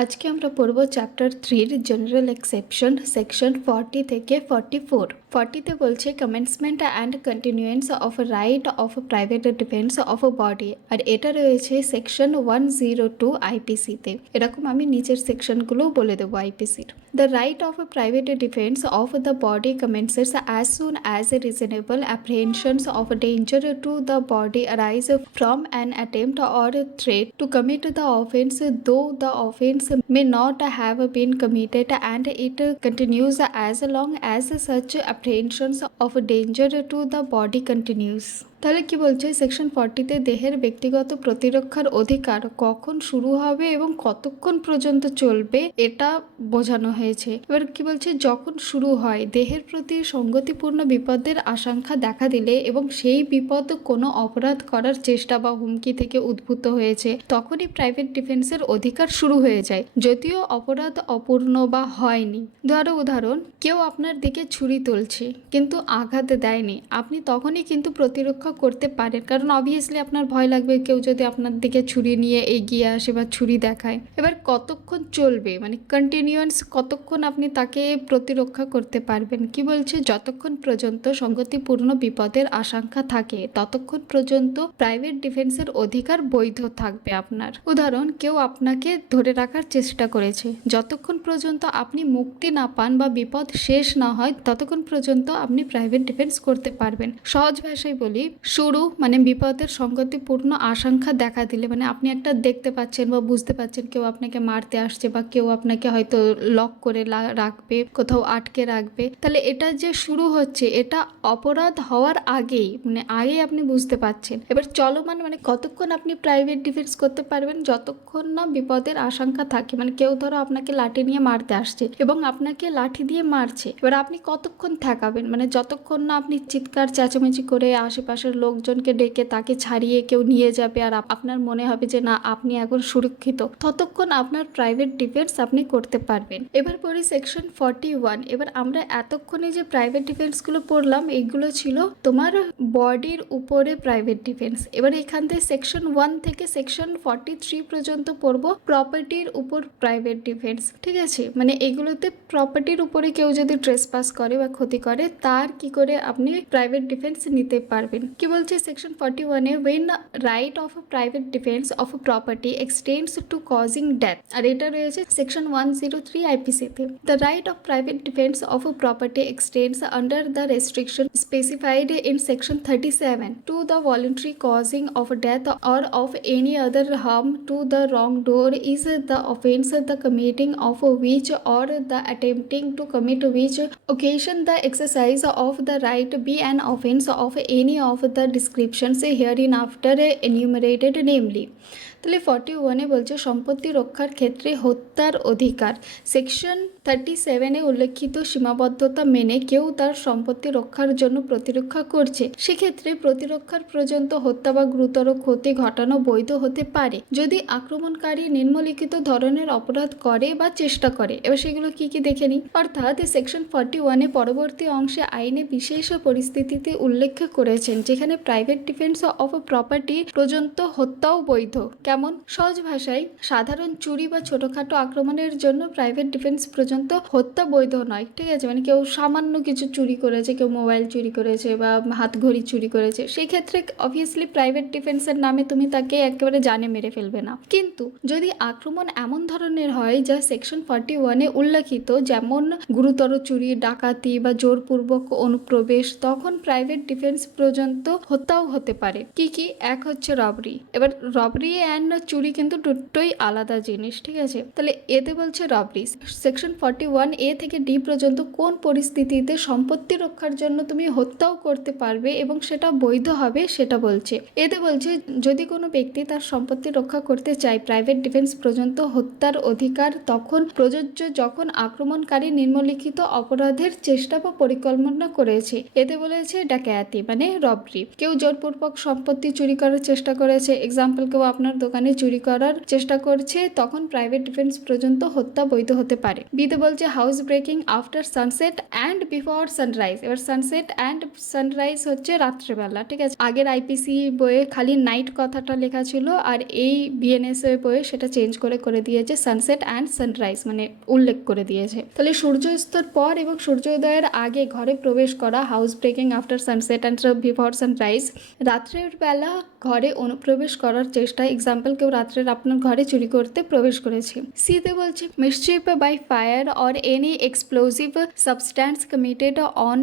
আজকে আমরা পড়ব চ্যাপ্টার 3 জেনারেল এক্সেপশন সেকশন 40 থেকে 44। 40তে বলছে commencement and continuance of right of private defence of body, আর এটা রয়েছে সেকশন 102 আইপিসিতে। এরকম আমি নিচের সেকশনগুলো বলে দেবো আইপিসির। The right of a private defense of the body commences as soon as a reasonable apprehensions of danger to the body arise from an attempt or threat to commit the offense, though the offense may not have been committed, and it continues as long as such apprehensions of danger to the body continues. তাহলে কি বলছে section 40তে দেহের ব্যক্তিগত প্রতিরক্ষার অধিকার কখন শুরু হবে এবং কতক্ষণ পর্যন্ত চলবে এটা বোঝানো হয়েছে। এবার কি বলছে, যখন শুরু হয় দেহের প্রতি সঙ্গতিপূর্ণ বিপদের আশঙ্কা দেখা দিলে এবং সেই বিপদ কোনো অপরাধ করার চেষ্টা বা হুমকি থেকে উদ্ভূত হয়েছে, তখনই প্রাইভেট ডিফেন্সের অধিকার শুরু হয়ে যায়, যদিও অপরাধ অপূর্ণ বা হয়নি। উদাহরণ, কেউ আপনার দিকে ছুরি তুলছে কিন্তু আঘাত দেয়নি, আপনি তখনই কিন্তু প্রতিরক্ষা করতে পারেন, কারণ অবভিয়াসলি আপনার ভয় লাগবে কেউ যদি আপনার দিকে ছুরি নিয়ে এগিয়ে আসে বা ছুরি দেখায়। এবার কতক্ষণ চলবে, মানে কন্টিনিউয়ান্স কতক্ষণ আপনি তাকে প্রতিরক্ষা করতে পারবেন। কি বলছে, যতক্ষণ পর্যন্ত সংগতিপূর্ণ বিপদের আশঙ্কা থাকে ততক্ষণ পর্যন্ত প্রাইভেট ডিফেন্সের অধিকার বৈধ থাকবে আপনার। উদাহরণ, কেউ আপনাকে ধরে রাখার চেষ্টা করেছে, যতক্ষণ পর্যন্ত আপনি মুক্তি না পান বা বিপদ শেষ না হয় ততক্ষণ পর্যন্ত আপনি প্রাইভেট ডিফেন্স করতে পারবেন। সহজ ভাষায় বলি, শুরু মানে বিপদের সংগতিপূর্ণ আশঙ্কা দেখা দিলে, মানে আপনি একটা দেখতে পাচ্ছেন বা বুঝতে পাচ্ছেন কেউ আপনাকে মারতে আসছে বা কেউ আপনাকে হয়তো লক করে রাখবে, কোথাও আটকে রাখবে, তাহলে এটা যে শুরু হচ্ছে এটা অপরাধ হওয়ার আগেই, মানে আগেই আপনি বুঝতে পাচ্ছেন। এবার চলমান মানে কতক্ষণ আপনি প্রাইভেট ডিফেন্স করতে পারবেন, যতক্ষণ না বিপদের আশঙ্কা থাকে। মানে কেউ ধরো আপনাকে লাঠি নিয়ে মারতে আসছে এবং আপনাকে লাঠি দিয়ে মারছে, এবার আপনি কতক্ষণ ঠেকাবেন, মানে যতক্ষণ না আপনি চিৎকার চেঁচামেচি করে আশেপাশের লোকজনকে ডেকে তাকে ছাড়িয়ে কেউ নিয়ে যাবে আর আপনার মনে হবে যে না আপনি এখন সুরক্ষিত, ততক্ষণ আপনার প্রাইভেট ডিফেন্স আপনি করতে পারবেন। এবার পড়ি সেকশন 41। এবার আমরা এতক্ষণে যে প্রাইভেট ডিফেন্সগুলো পড়লাম এইগুলো ছিল তোমার বডির উপরে প্রাইভেট ডিফেন্স। এবার এখান থেকে সেকশন 1 থেকে সেকশন 43 পর্যন্ত পড়বো প্রপার্টির উপর প্রাইভেট ডিফেন্স। ঠিক আছে, মানে এগুলোতে প্রপার্টির উপরে কেউ যদি ট্রেসপাস করে বা ক্ষতি করে তার কি করে আপনি প্রাইভেট ডিফেন্স নিতে পারবেন। কি বলছে section 41-এ, when right of private defense of property extends to causing death, আর এটা রয়েছে section 103 আইপিসিতে। The right of private defense of property extends under the restriction specified in section 37 to the voluntary causing of death or of any other harm to the wrongdoer is the offense the committing of which or the attempting to commit which occasion the exercise of the right be an offense of any of the descriptions hereinafter enumerated, namely। তাহলে 41-এ বলছে সম্পত্তি রক্ষার ক্ষেত্রে হত্যার অধিকার। Section 37-এ উল্লেখিত সীমাবদ্ধতা মেনে কেউ তার সম্পত্তি রক্ষার জন্য প্রতিরক্ষা করছে, সেক্ষেত্রে প্রতিরক্ষার পর্যন্ত হত্যা বা গুরুতর ক্ষতি ঘটানো বৈধ হতে পারে যদি আক্রমণকারী নিম্নলিখিত ধরনের অপরাধ করে বা চেষ্টা করে। এবার সেগুলো কি কি দেখে নিই। অর্থাৎ সেকশন 41-এ পরবর্তী অংশে আইনে বিশেষ পরিস্থিতিতে উল্লেখ করেছেন যেখানে প্রাইভেট ডিফেন্স অফ প্রপার্টি পর্যন্ত হত্যাও বৈধ। কেমন? সহজ ভাষায় সাধারণ চুরি বা ছোটখাটো আক্রমণের জন্য প্রাইভেট ডিফেন্স পর্যন্ত হত্যা বৈধ নয়। ঠিক আছে, মানে কেউ সামান্য কিছু চুরি করেছে, কেউ মোবাইল চুরি করেছে বা হাত ঘড়ি চুরি করেছে, সেই ক্ষেত্রে অবভিয়াসলি প্রাইভেট ডিফেন্সের নামে তুমি তাকে একেবারে জানে মেরে ফেলবে না। কিন্তু যদি আক্রমণ এমন ধরনের হয় যা সেকশন 41-এ উল্লেখিত, যেমন গুরুতর চুরি, ডাকাতি বা জোরপূর্বক অনুপ্রবেশ, তখন প্রাইভেট ডিফেন্স পর্যন্ত হত্যাও হতে পারে। কি কি? এক হচ্ছে রবরি। এবার রবরি অ্যান্ড চুরি কিন্তু দুটোই আলাদা জিনিস। ঠিক আছে, তাহলে এতে বলছে রবরি। সেকশন 41A থেকে ডি পর্যন্ত কোন পরিস্থিতিতে সম্পত্তি রক্ষার জন্য তুমি হত্যাও করতে পারবে এবং সেটা বৈধ হবে সেটা বলছে। এতে বলছে যদি কোনো ব্যক্তি তার সম্পত্তি রক্ষা করতে চায় প্রাইভেট ডিফেন্স পর্যন্ত হত্যার অধিকার তখন প্রযোজ্য যখন আক্রমণকারী নিম্নলিখিত অপরাধের চেষ্টা বা পরিকল্পনা করেছে। এতে বলেছে ডাকাতি মানে রবরি। কেউ জোরপূর্বক সম্পত্তি চুরি করার চেষ্টা করেছে, এক্সাম্পল কেউ আপনার দোকান দোকানে চুরি করার চেষ্টা করছে, তখন প্রাইভেট ডিফেন্স পর্যন্ত হত্যা বৈধ হতে পারে। বিতে বলছে house breaking after sunset and before sunrise. এবার সানসেট অ্যান্ড সানরাইজ হচ্ছে রাত্রেবেলা, ঠিক আছে। আগের আইপিসি বইয়ে খালি নাইট কথাটা লেখা ছিল, আর এই বিএনএস বইয়ে সেটা চেঞ্জ করে দিয়েছে সানসেট অ্যান্ড সানরাইজ, মানে উল্লেখ করে দিয়েছে। তাহলে সূর্যাস্তর পর এবং সূর্যোদয়ের আগে ঘরে প্রবেশ করা, house breaking after sunset and before sunrise. রাত্রের বেলা ঘরে অনুপ্রবেশ করার চেষ্টা, এক্সাম্পল কেউ রাত্রের আপনার ঘরে চুরি করতে প্রবেশ করেছে। সিতে বলছে mischief by fire or any explosive substance committed on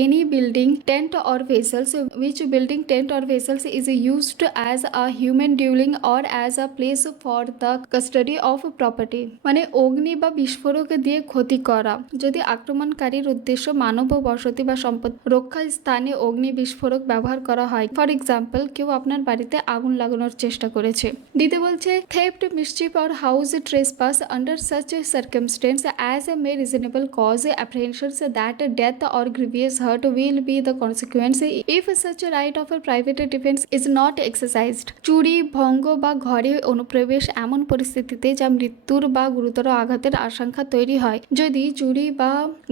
any building tent or vessels which building tent or vessels is used as a human dwelling or as a place for the custody of property। মানে অগ্নি বা বিস্ফোরক দিয়ে ক্ষতি করা, যদি আক্রমণকারীর উদ্দেশ্য মানব বসতি বা সম্পদ রক্ষার স্থানে অগ্নি বিস্ফোরক ব্যবহার করা হয়। ফর এক্সাম্পল কেউ আপনার বাড়িতে আগুন লাগানোর চেষ্টা করেছে। দিতে বলছে theft, mischief or house trespass under such circumstance as may reasonable cause apprehensions that death or grievous hurt will be the consequence if such a right of a private defense is not exercised। চুরি, ভঙ্গ বা ঘরে অনুপ্রবেশ এমন পরিস্থিতিতে যা মৃত্যুর বা গুরুতর আঘাতের আশঙ্কা তৈরি হয়, যদি চুরি বা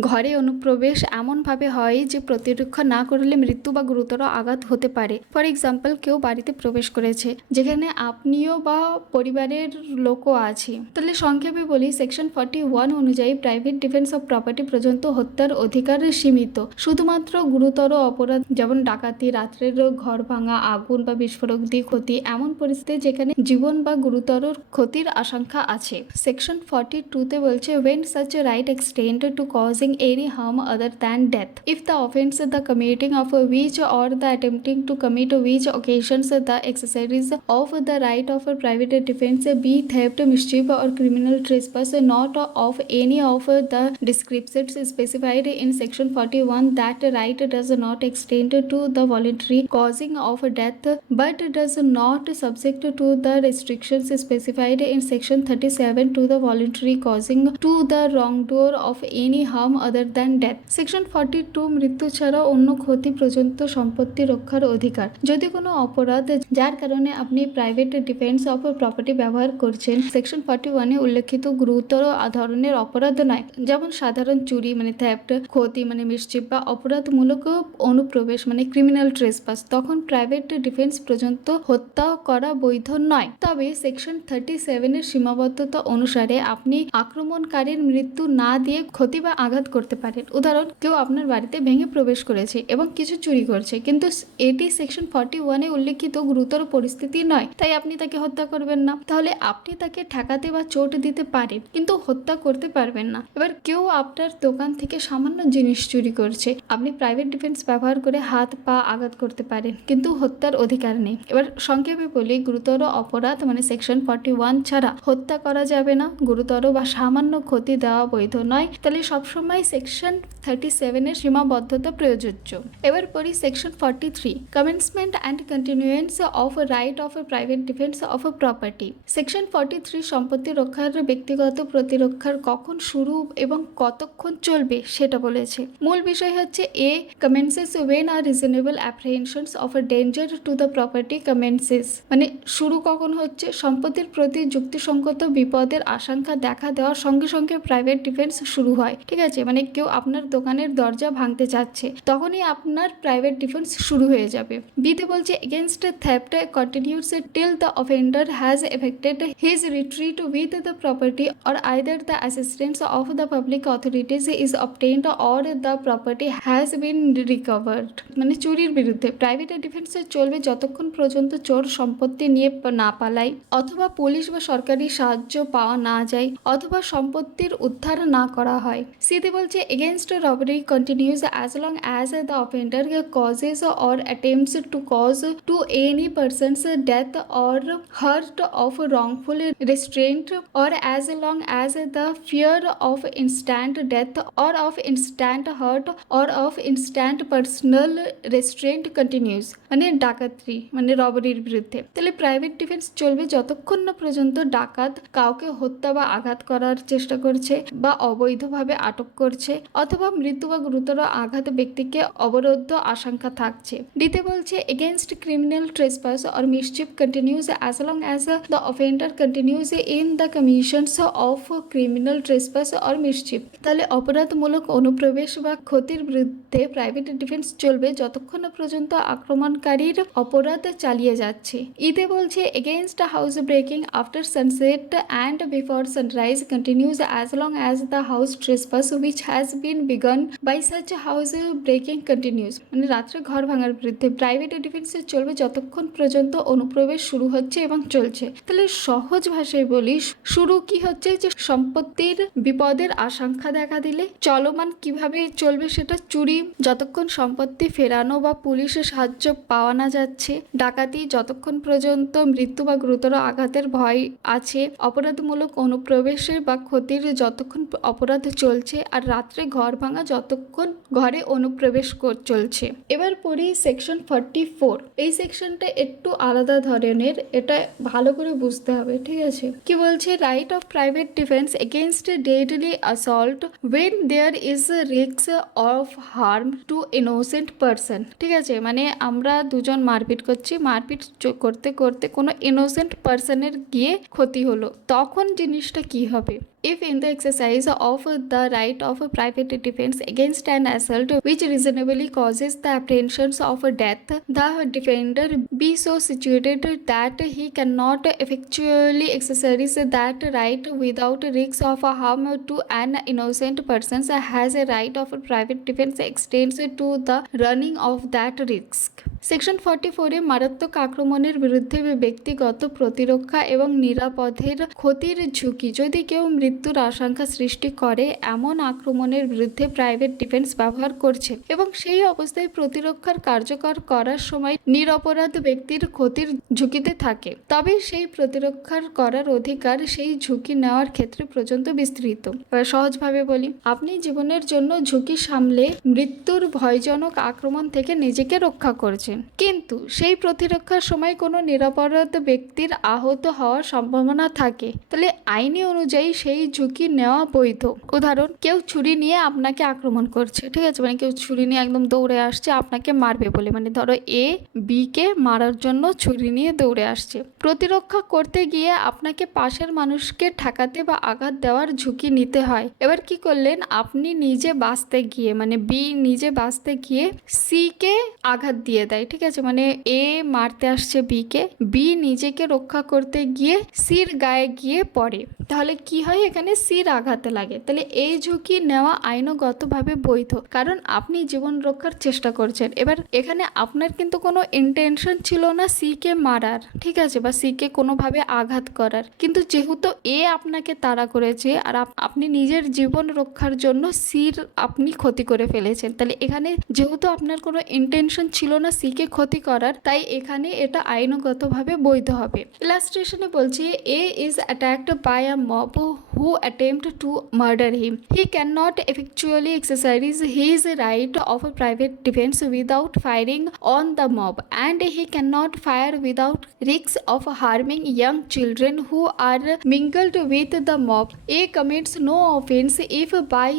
ঘরে অনুপ্রবেশ এমনভাবে হয় যে প্রতিরক্ষা না করলে মৃত্যু বা গুরুতর আঘাত হতে পারে। ফর এক্সাম্পল কেউ বাড়িতে প্রবেশ করেছে যেখানে আপনিও বা পরিবারের লোকও আছে। তাহলে সংক্ষেপে বলি, সেকশন 41 অনুযায়ী প্রাইভেট ডিফেন্স অফ প্রপার্টি পর্যন্ত হত্যার অধিকার সীমিত শুধুমাত্র গুরুতর অপরাধ যেমন ডাকাতি, রাত্রের ঘর ভাঙা, আগুন বা বিস্ফোরক দিয়ে ক্ষতি, এমন পরিস্থিতি যেখানে জীবন বা গুরুতর ক্ষতির আশঙ্কা আছে। সেকশন 42 বলছে when such a right extend to causing any harm other than death if the offense the committing of which or the attempting to commit which occasions the exercise of the right of a private defense be theft, mischief or criminal trespass not of any of the descriptions specified in section 41, that right does not extend to the voluntary causing of death but does not subject to the restrictions specified in section 37 to the voluntary causing to the wrongdoer of any harm other than death। section 42 মৃত্যু ছাড়া অন্য ক্ষতি পর্যন্ত সম্পত্তি রক্ষার অধিকার। যদি কোনো অপরাধ যার কারণে আপনি প্রাইভেট ডিফেন্স অফ প্রপার্টি ব্যবহার করছেন সেকশন 41 উল্লেখিত গুরুতর ধরনের অপরাধ নয়, যেমন সাধারণ চুরি মানে থ্যাফট, ক্ষতি মানে মিসচিফ বা অপরাধমূলক অনুপ্রবেশ মানে ক্রিমিনাল ট্রেসপাস, তখন প্রাইভেট ডিফেন্স পর্যন্ত হত্যা করা বৈধ নয়। তবে সেকশন 37 এর সীমাবদ্ধতা অনুসারে আপনি আক্রমণকারীর মৃত্যু না দিয়ে ক্ষতি বা আঘাত করতে পারেন। উদাহরণ, কেউ আপনার বাড়িতে ভেঙে প্রবেশ করেছে এবং কিছু চুরি করছে, কিন্তু এটি সেকশন 41 উল্লেখিত গুরুতর পরিস্থিতি নয়, তাই আপনি তাকে হত্যা করবেন না। তাহলে আপনি তাকে ঠেকাতে বা চোট দিতে পারেন কিন্তু হত্যা করতে পারবেন না। এবার কেউ আপনার দোকান থেকে সামান্য জিনিস চুরি করছে, আপনি প্রাইভেট ডিফেন্স ব্যবহার করে হাত পা আঘাত করতে পারেন কিন্তু হত্যার অধিকার নেই। এবার সংক্ষেপে বলি, গুরুতর অপরাধ মানে সেকশন 41 ছাড়া হত্যা করা যাবে না, গুরুতর বা সামান্য ক্ষতি দেওয়া বৈধ নয়। তাহলে সবসময় সেকশন 37 এর সীমাবদ্ধতা প্রযোজ্য। এবার পড়ি section 43, commencement and continuance of right of private defence of property. Section 43 সম্পত্তি রক্ষার ব্যক্তিগত প্রতিরক্ষার কখন শুরু এবং কতক্ষণ চলবে সেটা বলেছে। মূল বিষয় হচ্ছে a commences when are reasonable apprehensions of a danger to the property commences, মানে শুরু কখন হচ্ছে, সম্পত্তির প্রতি যুক্তিসঙ্গত বিপদের আশঙ্কা দেখা দেওয়ার সঙ্গে সঙ্গে প্রাইভেট ডিফেন্স শুরু হয়, ঠিক আছে। মানে কেউ আপনার দোকানের দরজা ভাঙতে চাচ্ছে, তখনই আপনার প্রাইভেট ডিফেন্স শুরু হয়ে যাবে। বিতে বলছে against theft continuous till the offender has affected his retreat with the property or either the assistance of the public authorities is obtained or the property has been recovered. মানে চুরির বিরুদ্ধে private defence চলবে যতক্ষণ পর্যন্ত চোর সম্পত্তি নিয়ে না পালায়, অথবা পুলিশ বা সরকারি সাহায্য পাওয়া না যায়, অথবা সম্পত্তির উদ্ধার না করা হয়। সিতে বলছে against robbery continuous as long as the offender causes or attempts to cause to any person's death or hurt of wrongful restraint, or as long as the fear of instant death or of instant hurt or of instant personal restraint continues। মানে ডাকাতি মানে রবারির বিরুদ্ধে। তাহলে private defence চলবে যতক্ষণ না পর্যন্ত ডাকাত কাউকে হত্যা বা আঘাত করার চেষ্টা করছে বা অবৈধভাবে আটক করছে, অথবা মৃত্যু বা গুরুতর আঘাত ব্যক্তিকে অবরুদ্ধ আশঙ্কা থাকছে। ডিতে বলছে against criminal trespass or mischief continuous continues as long as the offender continues in the commissions of criminal trespass or mischief। তাহলে অপরাধমূলক অনুপ্রবেশ বা ক্ষতির বিরুদ্ধে প্রাইভেট ডিফেন্স চলবে যতক্ষণ না পর্যন্ত আক্রমণকারীর অপরাধ চালিয়ে যাচ্ছে। ইতে বলছে against house breaking after sunset and before sunrise continues as long as the house trespass which has been begun by such house breaking continues. মানে রাত্রে ঘর ভাঙার বিরুদ্ধে প্রাইভেট ডিফেন্সে চলবে যতক্ষণ পর্যন্ত অনুপ্রবেশ শুরু হচ্ছে এবং চলছে। তাহলে সহজ ভাষায় বলি, শুরু কি হচ্ছে যে সম্পত্তির বিপদের আশঙ্কা দেখা দিলে, চলমান কিভাবে চলবে সেটা চুরি যতক্ষণ সম্পত্তি ফেরানো বা পুলিশের সাহায্য পাওয়া না যাচ্ছে, ডাকাতি যতক্ষণ পর্যন্ত মৃত্যু বা গুরুতর আঘাতের ভয় আছে, অপরাধমূলক অনুপ্রবেশের বা ক্ষতির যতক্ষণ অপরাধ চলছে, আর রাত্রে ঘর ভাঙা যতক্ষণ ঘরে অনুপ্রবেশ চলছে। এবার পড়ি সেকশন 44। এই সেকশনটা একটু আলাদা ধরনের, এটা ভালো করে বুঝতে হবে, ঠিক আছে। কি বলছে, right of private defence against deadly assault when there is a risk of harm to innocent person। ঠিক আছে, মানে আমরা দুজন মারপিট করছি, মারপিট করতে করতে কোনো ইনোসেন্ট পার্সনের গিয়ে ক্ষতি হলো, তখন জিনিসটা কি হবে? If in the exercise of the right of private defense against an assault which reasonably causes the apprehensions of death, the defender be so situated that he cannot effectually exercise that right without risk of harm to an innocent person, has a right of private defense extends to the running of that risk। Section 44-এ মারাত্মক আক্রমণের বিরুদ্ধে ব্যক্তিগত প্রতিরক্ষা এবং নিরাপদের ক্ষতির ঝুঁকি যদি কেউ মৃত্যুর আশঙ্কা সৃষ্টি করে এমন আক্রমণের বিরুদ্ধে প্রাইভেট ডিফেন্স ব্যবহার করছে এবং সেই অবস্থায় প্রতিরক্ষার কার্যকর করার সময় নিরপরাধ ব্যক্তির ক্ষতির ঝুঁকিতে থাকে, তবে সেই প্রতিরক্ষার করার অধিকার সেই ঝুঁকি নেওয়ার ক্ষেত্রে পর্যন্ত বিস্তৃত। সহজভাবে বলি, আপনি জীবনের জন্য ঝুঁকি সামলে মৃত্যুর ভয়জনক আক্রমণ থেকে নিজেকে রক্ষা করছেন, কিন্তু সেই প্রতিরক্ষার সময় কোনো নিরপরাধ ব্যক্তির আহত হওয়ার সম্ভাবনা থাকে, তাহলে আইনি অনুযায়ী সেই ঝুঁকি নেওয়া বৈধ। উদাহরণ, কেউ ছুরি নিয়ে আপনাকে আক্রমণ করছে, ঠিক আছে, মানে কেউ ছুরি নিয়ে একদম দৌড়ে আসছে আপনাকে মারবে বলে, মানে ধরো এ বি কে মারার জন্য ছুরি নিয়ে দৌড়ে আসছে, প্রতিরক্ষা করতে গিয়ে আপনাকে পাশের মানুষকে ঠেকাতে বা আঘাত দেওয়ার ঝুঁকি নিতে হয়। এবার কি করলেন, আপনি নিজে বাঁচতে গিয়ে, মানে বি নিজে বাঁচতে গিয়ে সি কে আঘাত দিয়ে দেয়, ঠিক আছে, মানে এ মারতে আসছে বি কে, বি নিজেকে রক্ষা করতে গিয়ে সির গায়ে গিয়ে পড়ে, তাহলে কি হয়, এখানে সির আঘাতে লাগে, তাহলে এই ঝুঁকি নেওয়া আইনগতভাবে বৈধ, কারণ আপনি জীবন রক্ষার চেষ্টা করছেন। এবার এখানে আপনার কিন্তু কোনো ইন্টেনশন ছিল না সি কে মারার, ঠিক আছে, বা সি কে কোনোভাবে আঘাত করার, কিন্তু যেহেতু এ আপনাকে তাড়া করেছে আর আপনি নিজের জীবন রক্ষার জন্য সির আপনি ক্ষতি করে ফেলেছেন, তাহলে এখানে যেহেতু আপনার কোনো ইন্টেনশন ছিল না সি কে ক্ষতি করার, তাই এখানে এটা আইনগতভাবে বৈধ হবে। ইলাস্ট্রেশনে বলছে, A is attacked by a mob who attempt to murder him. He cannot effectually exercise his right of private defense without firing on the mob, and he cannot fire without risk of harming young children who are mingled with the mob. A commits no offense if by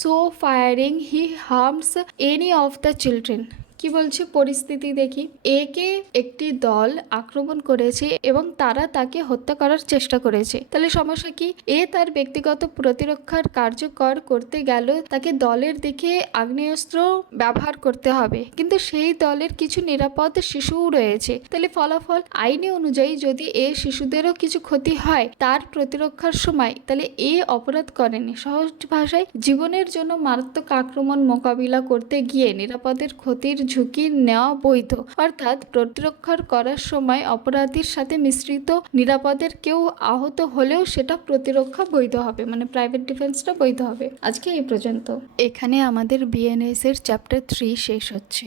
so firing he harms any of the children। কি বলছে, পরিস্থিতি দেখি, এ কে একটি দল আক্রমণ করেছে এবং তারা তাকে হত্যা করার চেষ্টা করেছে, তাহলে সমস্যা কি, এ তার ব্যক্তিগত প্রতিরক্ষার কার্যকর করতে গেল তাকে দলের দিকে আগ্নেয়াস্ত্র ব্যবহার করতে হবে, কিন্তু সেই দলের কিছু নিরাপদ শিশুও রয়েছে, তাহলে ফলাফল আইনি অনুযায়ী যদি এ শিশুদেরও কিছু ক্ষতি হয় তার প্রতিরক্ষার সময়, তাহলে এ অপরাধ করেনি। সহজ ভাষায়, জীবনের জন্য মারাত্মক আক্রমণ মোকাবিলা করতে গিয়ে নিরাপদের ক্ষতির ঝুঁকি নেওয়া বৈধ, অর্থাৎ প্রতিরক্ষার করার সময় অপরাধীর সাথে মিশ্রিত নিরাপদের কেউ আহত হলেও সেটা প্রতিরক্ষা বৈধ হবে, মানে প্রাইভেট ডিফেন্সটা বৈধ হবে। আজকে এই পর্যন্ত। এখানে আমাদের বিএনএস এর চ্যাপ্টার 3 শেষ হচ্ছে।